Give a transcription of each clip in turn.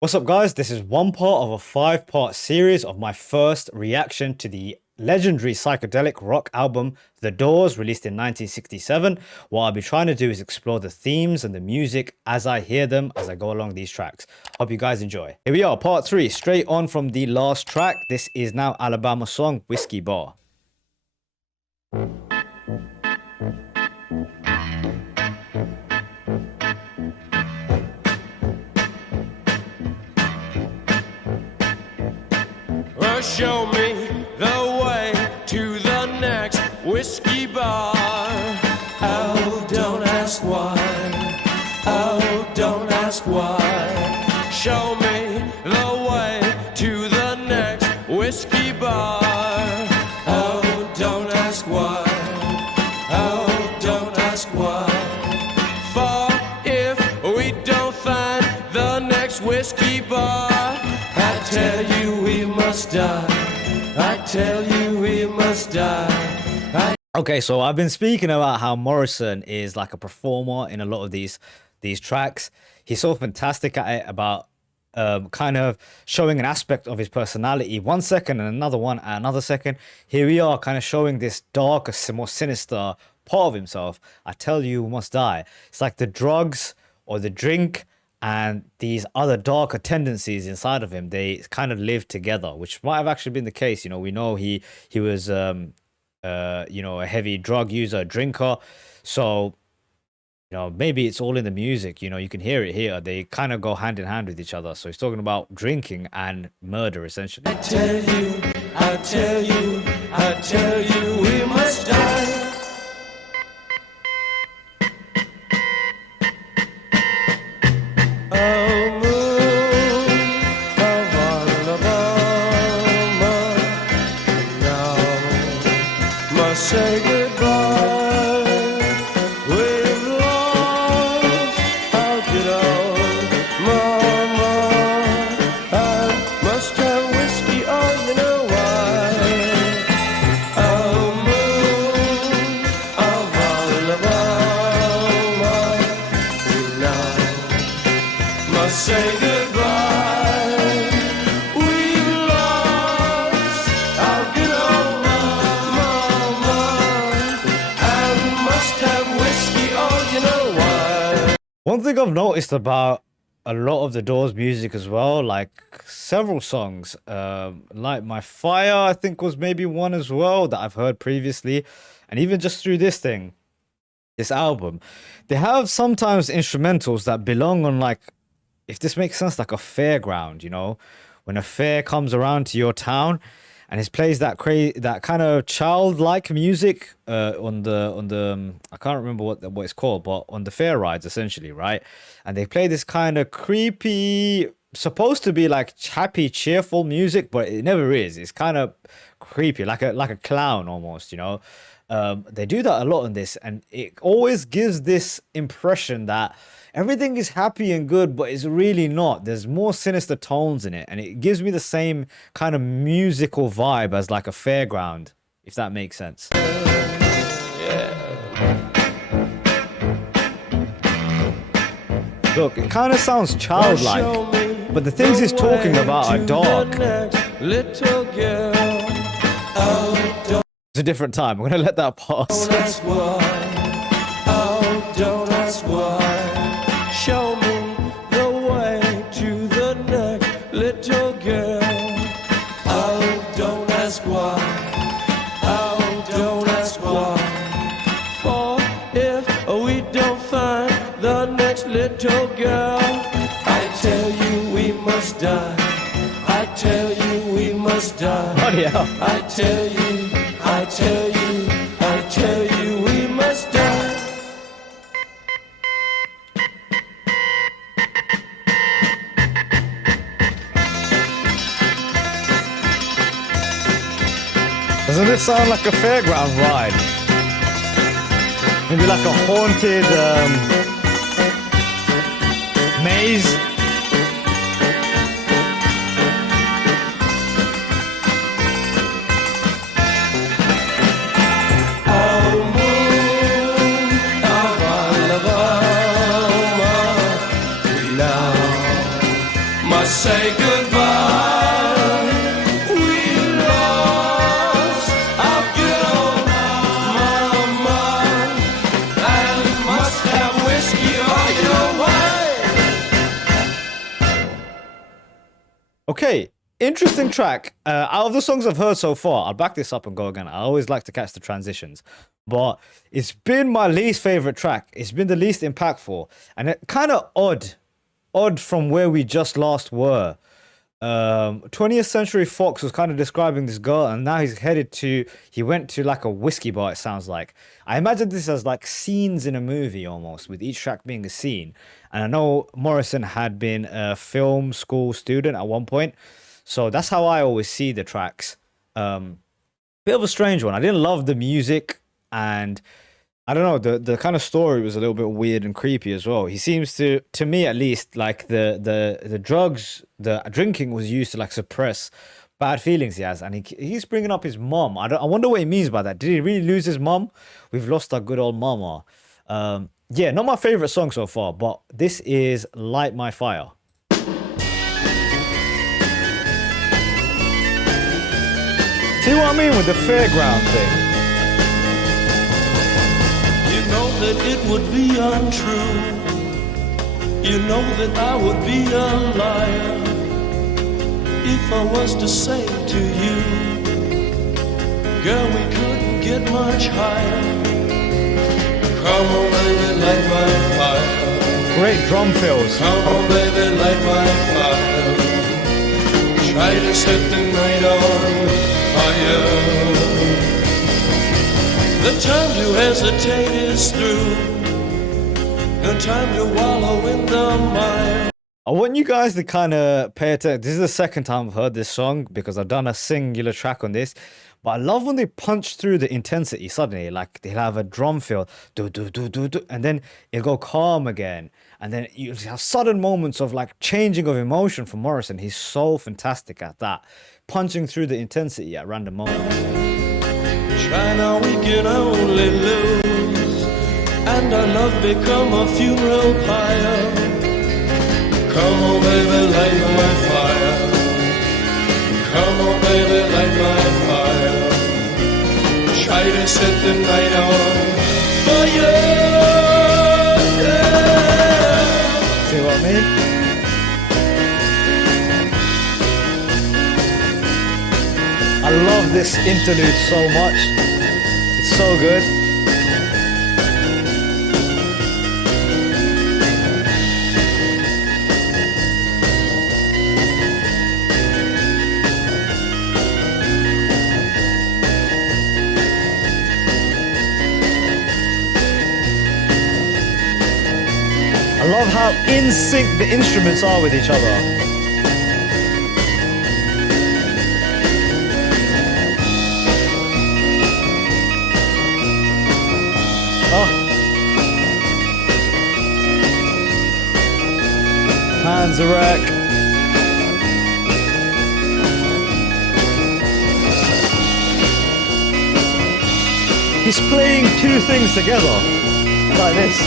What's up, guys? This is one part of a five-part series of my first reaction to the legendary psychedelic rock album The Doors, released in 1967. What I'll be trying to do is explore the themes and the music as I hear them as I go along these tracks. Hope you guys enjoy. Here we are, part 3, straight on from the last track. This is now Alabama's song Whiskey Bar. Show me the way to the next whiskey bar. Oh, don't ask why. Oh, don't ask why. Show me the way to the next whiskey bar. Oh, don't ask why. Oh, don't ask why. For if we don't find the next whiskey bar, I tell you we must die. I tell you we must die. Okay, so I've been speaking about how Morrison is like a performer in a lot of these tracks. He's so fantastic at it, about kind of showing an aspect of his personality 1 second and another one at another second. Here we are, kind of showing this darker, more sinister part of himself. I tell you, we must die. It's like the drugs or the drink and these other darker tendencies inside of him, they kind of live together, which might have actually been the case. You know, we know he was you know, a heavy drug user, drinker. So, you know, maybe it's all in the music. You know, you can hear it here. They kind of go hand in hand with each other. So he's talking about drinking and murder, essentially. I tell you, I tell you, I tell you we must die. Say goodbye. We've lost our good old mama. I must have whiskey, oh, you know why. Oh, moon of Alabama, we now must say goodbye. One thing I've noticed about a lot of the Doors music as well, like several songs, like My Fire, I think was maybe one as well that I've heard previously. And even just through this album, they have sometimes instrumentals that belong on, like, if this makes sense, like a fairground, you know, when a fair comes around to your town. And he plays that kind of childlike music on the I can't remember what it's called, but on the fair rides, essentially, right? And they play this kind of creepy, supposed to be like happy, cheerful music, but it never is. It's kind of creepy, like a clown almost, you know. They do that a lot in this, and it always gives this impression that everything is happy and good, but it's really not. There's more sinister tones in it, and it gives me the same kind of musical vibe as like a fairground, if that makes sense. Yeah. Look, it kind of sounds childlike, but the things he's talking about are dark. Little girl, oh, It's a different time. I'm gonna let that pass. don't ask why. Oh, don't ask why. Show me the way to the next little girl. Oh, don't ask why. Oh, don't ask why. For if we don't find the next little girl, I tell you we must die. I tell you we must die. Bloody hell. I tell you, I tell you, I tell you we must die. Doesn't this sound like a fairground ride? Maybe like a haunted maze? say goodbye. We lost our good old mama, and must have whiskey all your way. Okay, interesting track. Out of the songs I've heard so far, I'll back this up and go again. I always like to catch the transitions, but it's been my least favorite track. It's been the least impactful, and it kind of odd from where we just last were. 20th Century Fox was kind of describing this girl, and now he went to like a whiskey bar, it sounds like. I imagine this as like scenes in a movie almost, with each track being a scene. And I know Morrison had been a film school student at one point, so that's how I always see the tracks. Bit of a strange one. I didn't love the music, and I don't know, the kind of story was a little bit weird and creepy as well. He seems to me at least, like the drugs, the drinking was used to like suppress bad feelings he has, and he's bringing up his mom. I wonder what he means by that. Did he really lose his mom? We've lost our good old mama. Yeah, not my favorite song so far, but this is Light My Fire. See what I mean with the fairground thing? You know that it would be untrue. You know that I would be a liar if I was to say to you, girl, we couldn't get much higher. Come on, baby, light my fire. Great drum fills. Come on, baby, light my fire. Try to set the night on fire. The time to hesitate is through. No time to wallow in the mire. I want you guys to kind of pay attention. This is the second time I've heard this song because I've done a singular track on this. But I love when they punch through the intensity suddenly. Like they'll have a drum fill, do, and then it'll go calm again. And then you have sudden moments of like changing of emotion from Morrison. He's so fantastic at that. Punching through the intensity at random moments. Try now, we can only lose, and our love become a funeral pyre. Come on, baby, light my fire. Come on, baby, light my fire. Try to set the night on fire. See what I mean? I love this interlude so much. It's so good. I love how in sync the instruments are with each other. Hands a wreck. He's playing two things together like this.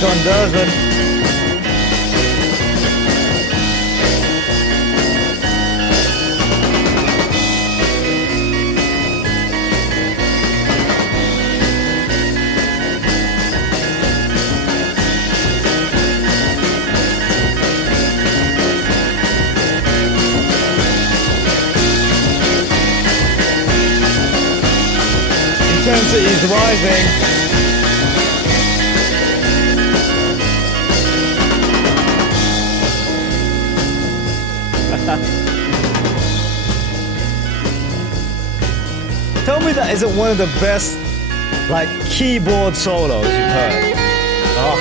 John Dursman. Intensity is rising. Tell me that isn't one of the best, like, keyboard solos you've heard. Oh.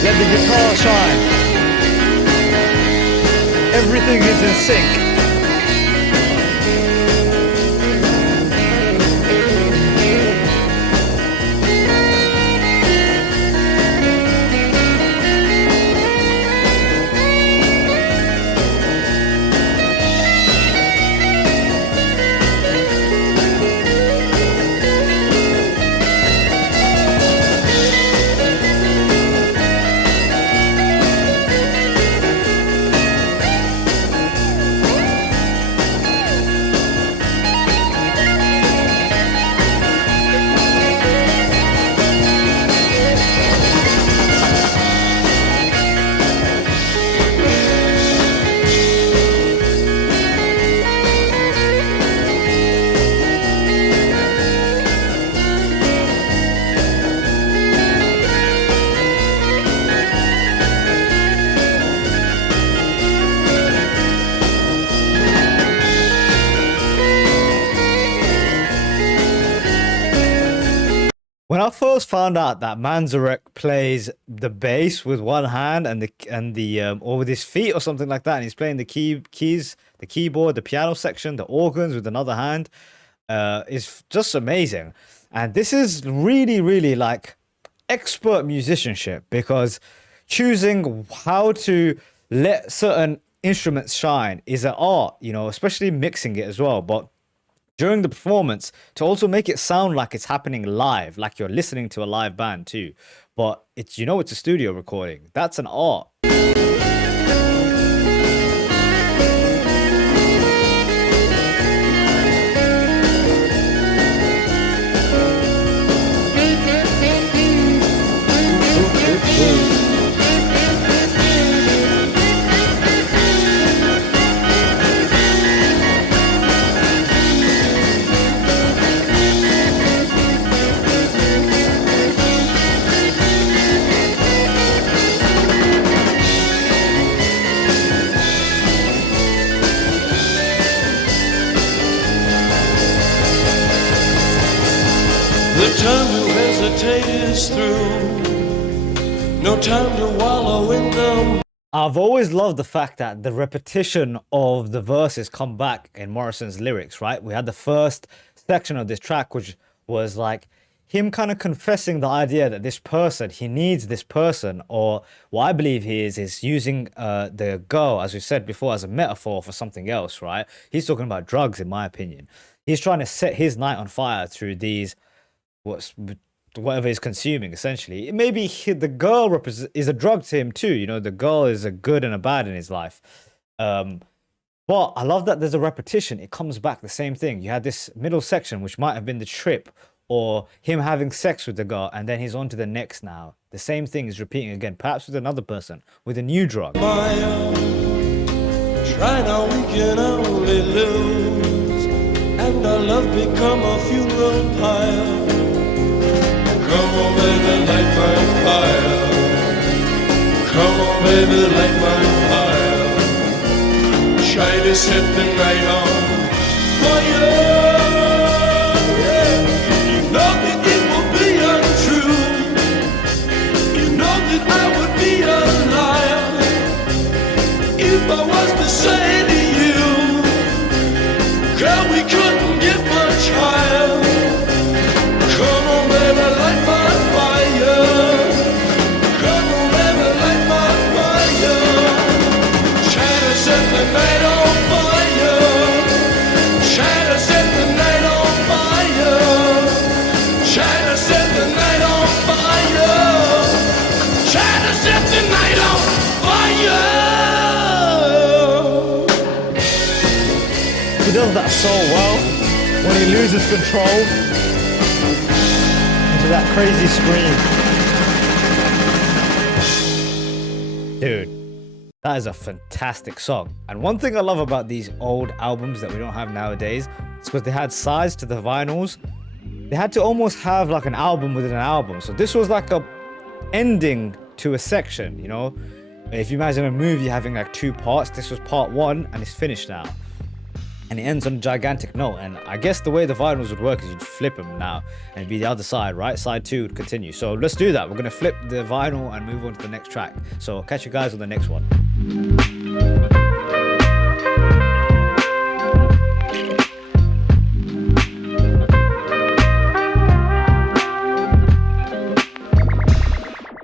Let the guitar shine. Everything is in sync. When I first found out that Manzarek plays the bass with one hand and the or with his feet or something like that, and he's playing the keys, the keyboard, the piano section, the organs with another hand, is just amazing. And this is really, really like expert musicianship, because choosing how to let certain instruments shine is an art, you know, especially mixing it as well. But during the performance, to also make it sound like it's happening live, like you're listening to a live band too. But it's, you know, it's a studio recording. That's an art. The time to hesitate is through. No time to wallow in them. I've always loved the fact that the repetition of the verses come back in Morrison's lyrics, right? We had the first section of this track, which was like him kind of confessing the idea that this person, he needs this person, or what I believe he is using the girl, as we said before, as a metaphor for something else, right? He's talking about drugs, in my opinion. He's trying to set his night on fire through these, whatever he's consuming, essentially. Maybe the girl is a drug to him too, you know, the girl is a good and a bad in his life. But I love that there's a repetition. It comes back, the same thing. You had this middle section, which might have been the trip, or him having sex with the girl, and then he's on to the next now. The same thing is repeating again, perhaps with another person, with a new drug. Maya, try now, we can only lose, and our love become a funeral pyre. Come on, baby, light my fire. Come on, baby, light my fire. Try to set the night on fire. Yeah. You know that it will be untrue. You know that I would be a liar if I was to say to you, girl, we couldn't get much higher. Come on, baby, light my fire. Come on, baby, light my fire. Try to set the night on fire. Try to set the night on fire. Try to set the night on fire. Try to set the night on fire. He does that so well when he loses control. That crazy scream. Dude, that is a fantastic song. And one thing I love about these old albums that we don't have nowadays is because they had sides to the vinyls. They had to almost have like an album within an album. So this was like a ending to a section, you know? If you imagine a movie having like two parts, this was part one and it's finished now. and it ends on a gigantic note. And I guess the way the vinyls would work is you'd flip them now and it'd be the other side, right? Side 2 would continue. So let's do that. We're going to flip the vinyl and move on to the next track. So I'll catch you guys on the next one.